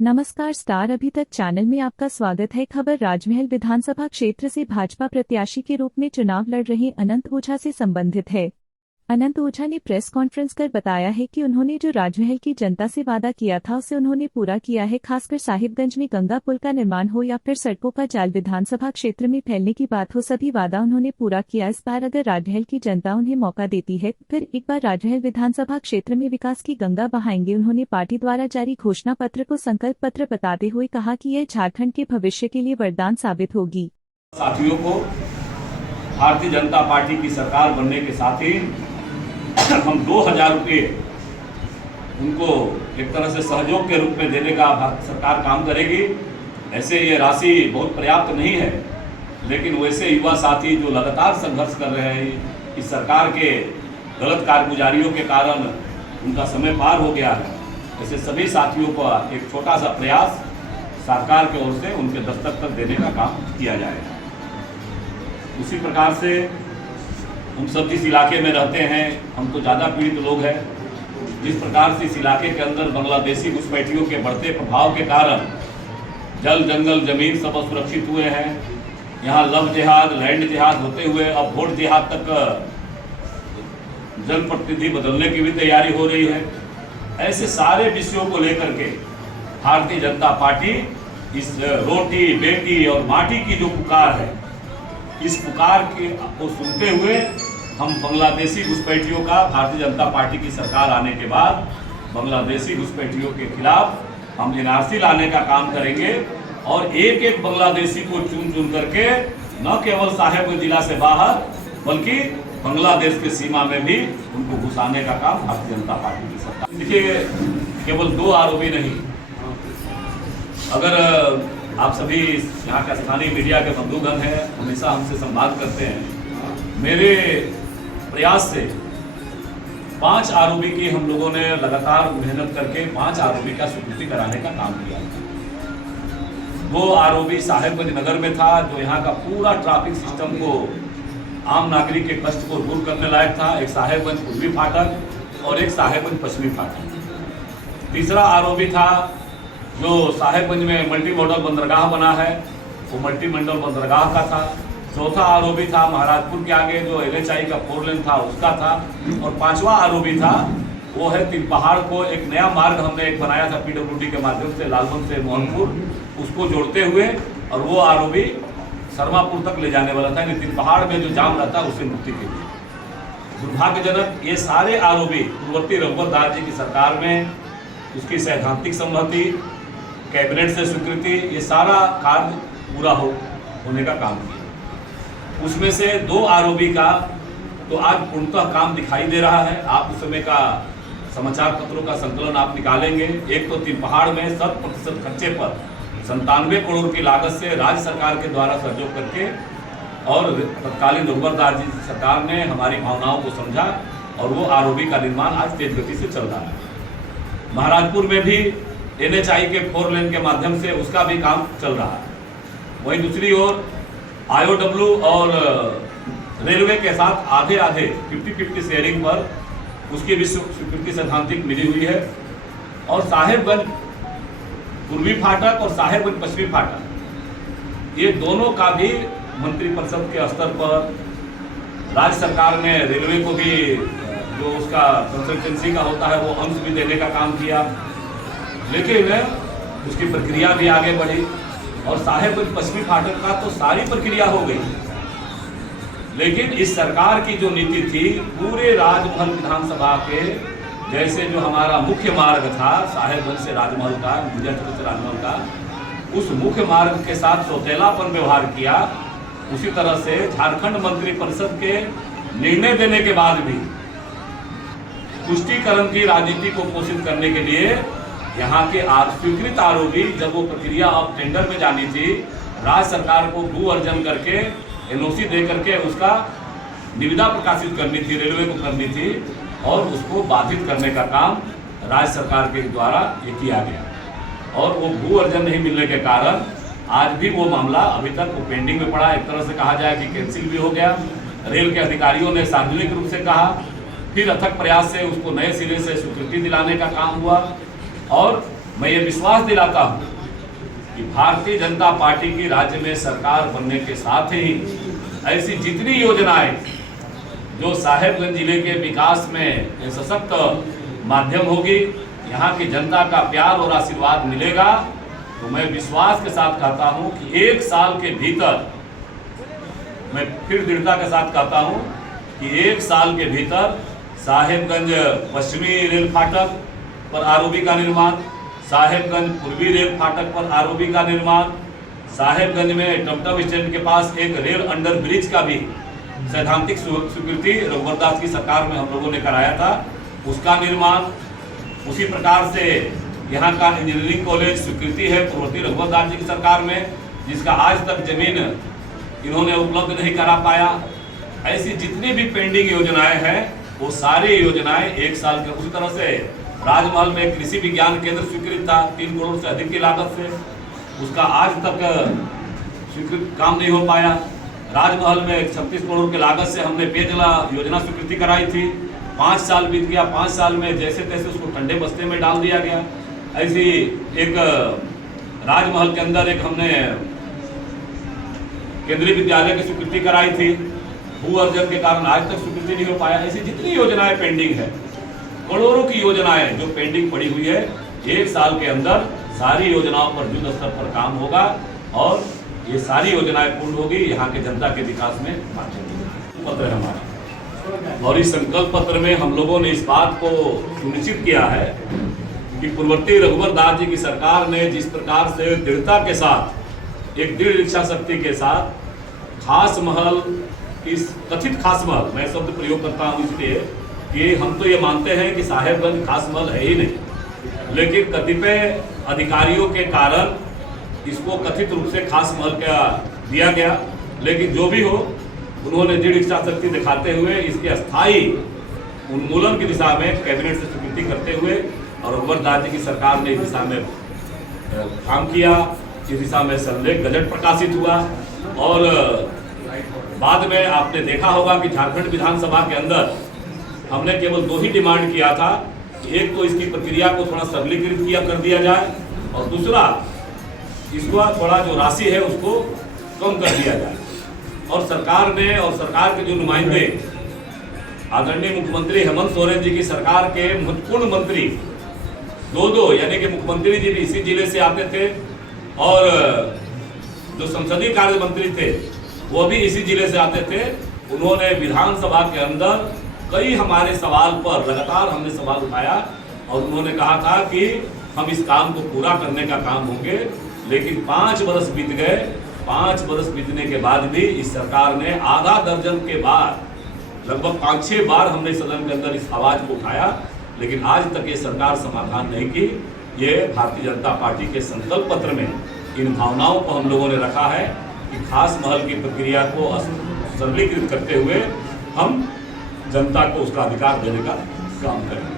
नमस्कार स्टार अभी तक चैनल में आपका स्वागत है। खबर राजमहल विधानसभा क्षेत्र से भाजपा प्रत्याशी के रूप में चुनाव लड़ रहे अनंत ओझा से संबंधित है। अनंत ओझा ने प्रेस कॉन्फ्रेंस कर बताया है कि उन्होंने जो राजमहल की जनता से वादा किया था उसे उन्होंने पूरा किया है। खासकर साहिबगंज में गंगा पुल का निर्माण हो या फिर सड़कों का जाल विधानसभा क्षेत्र में फैलने की बात हो, सभी वादा उन्होंने पूरा किया। इस बार अगर राजमहल की जनता उन्हें मौका देती है फिर एक बार राजमहल विधानसभा क्षेत्र में विकास की गंगा बहाएंगे। उन्होंने पार्टी द्वारा जारी घोषणा पत्र को संकल्प पत्र बताते हुए कहा कि यह झारखंड के भविष्य के लिए वरदान साबित होगी। साथियों को भारतीय जनता पार्टी की सरकार बनने के साथ ही हम 2000 रुपये उनको एक तरह से सहयोग के रूप में देने का भारत सरकार काम करेगी। ऐसे ये राशि बहुत पर्याप्त नहीं है, लेकिन वैसे युवा साथी जो लगातार संघर्ष कर रहे हैं, इस सरकार के गलत कारगुजारियों के कारण उनका समय पार हो गया है, ऐसे सभी साथियों का एक छोटा सा प्रयास सरकार की ओर से उनके दस्तक तक देने का काम किया जाएगा। उसी प्रकार से हम सब जिस इलाके में रहते हैं, हम तो ज़्यादा पीड़ित लोग हैं। जिस प्रकार से इस इलाके के अंदर बांग्लादेशी घुसपैठियों के बढ़ते प्रभाव के कारण जल जंगल जमीन सब असुरक्षित हुए हैं। यहाँ लव जिहाद लैंड जिहाद होते हुए अब वोट जिहाद तक जनप्रतिनिधि बदलने की भी तैयारी हो रही है। ऐसे सारे विषयों को लेकर के भारतीय जनता पार्टी इस रोटी बेटी और माटी की जो पुकार है, इस पुकार को सुनते हुए हम बांग्लादेशी घुसपैठियों का भारतीय जनता पार्टी की सरकार आने के बाद बांग्लादेशी घुसपैठियों के खिलाफ हम एनआरसी लाने का काम करेंगे और एक एक बांग्लादेशी को चुन चुन करके न केवल साहेबगंज जिला से बाहर बल्कि बांग्लादेश के सीमा में भी उनको घुसाने का काम भारतीय जनता पार्टी की सरकार। देखिए, केवल 2 आरोपी नहीं, अगर आप सभी यहाँ का स्थानीय मीडिया के बंधुगण हैं, हमेशा हमसे संवाद करते हैं। मेरे प्रयास से 5 आरोपी की हम लोगों ने लगातार मेहनत करके 5 आरोपी का स्वीकृति कराने का काम किया। वो आरोपी साहेबगंज नगर में था, जो यहाँ का पूरा ट्रैफिक सिस्टम को, आम नागरिक के कष्ट को दूर करने लायक था। एक साहेबगंज पूर्वी फाटक और एक साहेबगंज पश्चिमी फाटक। तीसरा आरोपी था जो साहेबगंज में मल्टी मॉडल बंदरगाह बना है, वो मल्टी मॉडल बंदरगाह का था। चौथा आरोपी था महाराजपुर के आगे जो LHI का 4 लेन था, उसका था। और 5वां आरोपी था वो है 3 पहाड़ को एक नया मार्ग हमने एक बनाया था PWD के माध्यम से, लालगंज से मोहनपुर, उसको जोड़ते हुए, और वो आरोपी शर्मापुर तक ले जाने वाला था, यानी 3 पहाड़ में जो जाम रहता है उससे मुक्ति के लिए। दुर्भाग्यजनक ये सारे आरोपी पूर्ववर्ती रघुवर दास जी की सरकार में उसकी सैद्धांतिक सम्मति, कैबिनेट से स्वीकृति, ये सारा कार्य पूरा होने का काम किया। उसमें से 2 आरोपी का तो आज पूर्णतः काम दिखाई दे रहा है। आप उस समय का समाचार पत्रों का संकलन आप निकालेंगे। एक तो 3 पहाड़ में 100% खर्चे पर 97 करोड़ की लागत से राज्य सरकार के द्वारा सहयोग करके और तत्कालीन रघुवर दास जी सरकार ने हमारी भावनाओं को समझा और वो आरोपी का निर्माण आज तेज गति से चल रहा है। महाराजपुर में भी NHI के 4 लेन के माध्यम से उसका भी काम चल रहा है। वहीं दूसरी ओर IOW और रेलवे के साथ आधे 50-50 शेयरिंग पर उसकी भी स्वीकृति सैद्धांतिक मिली हुई है। और साहेबगंज पूर्वी फाटक और साहेबगंज पश्चिमी फाटक, ये दोनों का भी मंत्रिपरिषद के स्तर पर राज्य सरकार ने रेलवे को भी जो उसका कंसल्टेंसी का होता है वो अंश भी देने का काम किया, लेकिन उसकी प्रक्रिया भी आगे बढ़ी। और साहेबगंज पश्चिमी फाटक का तो सारी प्रक्रिया हो गई, लेकिन इस सरकार की जो नीति थी पूरे राजमहल विधानसभा के, जैसे जो हमारा मुख्य मार्ग था साहेबगंज से राजमहल का, मुजफ्फरपुर से राजमहल का, उस मुख्य मार्ग के साथ सौतेलापन व्यवहार किया। उसी तरह से झारखंड मंत्रिपरिषद के निर्णय देने के बाद भी तुष्टीकरण की राजनीति को पोषित करने के लिए यहाँ के स्वीकृत आरोपी, जब वो प्रक्रिया अब टेंडर में जानी थी, राज्य सरकार को भू अर्जन करके NOC दे करके उसका निविदा प्रकाशित करनी थी, रेलवे को करनी थी, और उसको बाधित करने का काम राज्य सरकार के द्वारा ये किया गया। और वो भू अर्जन नहीं मिलने के कारण आज भी वो मामला अभी तक वो पेंडिंग में पड़ा। एक तरह से कहा जाए कि कैंसिल भी हो गया। रेल के अधिकारियों ने सार्वजनिक रूप से कहा, फिर अथक प्रयास से उसको नए सिरे से स्वीकृति दिलाने का काम हुआ और मैं ये विश्वास दिलाता हूँ कि भारतीय जनता पार्टी की राज्य में सरकार बनने के साथ ही ऐसी जितनी योजनाएं जो साहेबगंज जिले के विकास में एक सशक्त माध्यम होगी, यहाँ की जनता का प्यार और आशीर्वाद मिलेगा, तो मैं विश्वास के साथ कहता हूँ कि 1 साल के भीतर, मैं फिर दृढ़ता के साथ कहता हूँ कि 1 साल के भीतर साहेबगंज पश्चिमी रेल फाटक पर आरओबी का निर्माण, साहेबगंज पूर्वी रेल फाटक पर आरओबी का निर्माण, साहेबगंज में टमटम स्टैंड के पास एक रेल अंडर ब्रिज का भी सैद्धांतिक स्वीकृति रघुवर दास की सरकार में हम लोगों ने कराया था, उसका निर्माण। उसी प्रकार से यहाँ का इंजीनियरिंग कॉलेज स्वीकृति है पूर्ववर्ती रघुवर दास जी की सरकार में, जिसका आज तक जमीन इन्होंने उपलब्ध नहीं करा पाया। ऐसी जितनी भी पेंडिंग योजनाएं हैं वो सारी योजनाएं 1 साल के। उसी तरह से राजमहल में कृषि विज्ञान केंद्र स्वीकृत था 3 करोड़ से अधिक की लागत से, उसका आज तक स्वीकृत काम नहीं हो पाया। राजमहल में 36 करोड़ की लागत से हमने पेयजल योजना स्वीकृति कराई थी, 5 साल बीत गया, 5 साल में जैसे तैसे उसको ठंडे बस्ते में डाल दिया गया। ऐसी एक राजमहल के अंदर एक हमने केंद्रीय विद्यालय की स्वीकृति कराई थी, भू अर्जन के कारण आज तक स्वीकृति नहीं हो पाया। ऐसी जितनी योजनाएं पेंडिंग है, करोड़ों की योजनाएं जो पेंडिंग पड़ी हुई है, 1 साल के अंदर सारी योजनाओं पर युद्ध स्तर पर काम होगा और ये सारी योजनाएं पूर्ण होगी, यहाँ के जनता के विकास में माध्यम पत्र है हमारा। और इस संकल्प पत्र में हम लोगों ने इस बात को सुनिश्चित किया है कि पूर्ववर्ती रघुवर दास जी की सरकार ने जिस प्रकार से दृढ़ता के साथ, एक दृढ़ इच्छा शक्ति के साथ खास महल, इस कथित खास महल, मैं शब्द प्रयोग करता हूँ इसलिए कि हम तो ये मानते हैं कि साहेबगंज खास महल है ही नहीं, लेकिन कतिपय अधिकारियों के कारण इसको कथित रूप से खास महल का दिया गया। लेकिन जो भी हो, उन्होंने दृढ़ इच्छा शक्ति दिखाते हुए इसके अस्थायी उन्मूलन की दिशा में कैबिनेट से स्वीकृति करते हुए और रघुवर दास जी की सरकार ने इस दिशा में काम किया, इस दिशा में संलेख गजट प्रकाशित हुआ। और बाद में आपने देखा होगा कि झारखंड विधानसभा के अंदर हमने केवल 2 ही डिमांड किया था, एक तो इसकी प्रक्रिया को थोड़ा सरलीकृत कर दिया जाए और दूसरा इसको थोड़ा जो राशि है उसको कम कर दिया जाए। और सरकार ने और सरकार के जो नुमाइंदे आदरणीय मुख्यमंत्री हेमंत सोरेन जी की सरकार के महत्वपूर्ण मंत्री 2 यानी कि मुख्यमंत्री जी भी इसी जिले से आते थे और जो संसदीय कार्य मंत्री थे वो भी इसी जिले से आते थे। उन्होंने विधानसभा के अंदर कई हमारे सवाल पर लगातार हमने सवाल उठाया और उन्होंने कहा था कि हम इस काम को पूरा करने का काम होंगे। लेकिन 5 वर्ष बीत गए, 5 वर्ष बीतने के बाद भी इस सरकार ने आधा दर्जन के बाद लगभग 5-6 बार हमने सदन के अंदर इस आवाज को उठाया, लेकिन आज तक ये सरकार समाधान नहीं की। ये भारतीय जनता पार्टी के संकल्प पत्र में इन भावनाओं को हम लोगों ने रखा है कि खास महल की प्रक्रिया को सरलीकृत करते हुए हम जनता को उसका अधिकार देने का काम करें।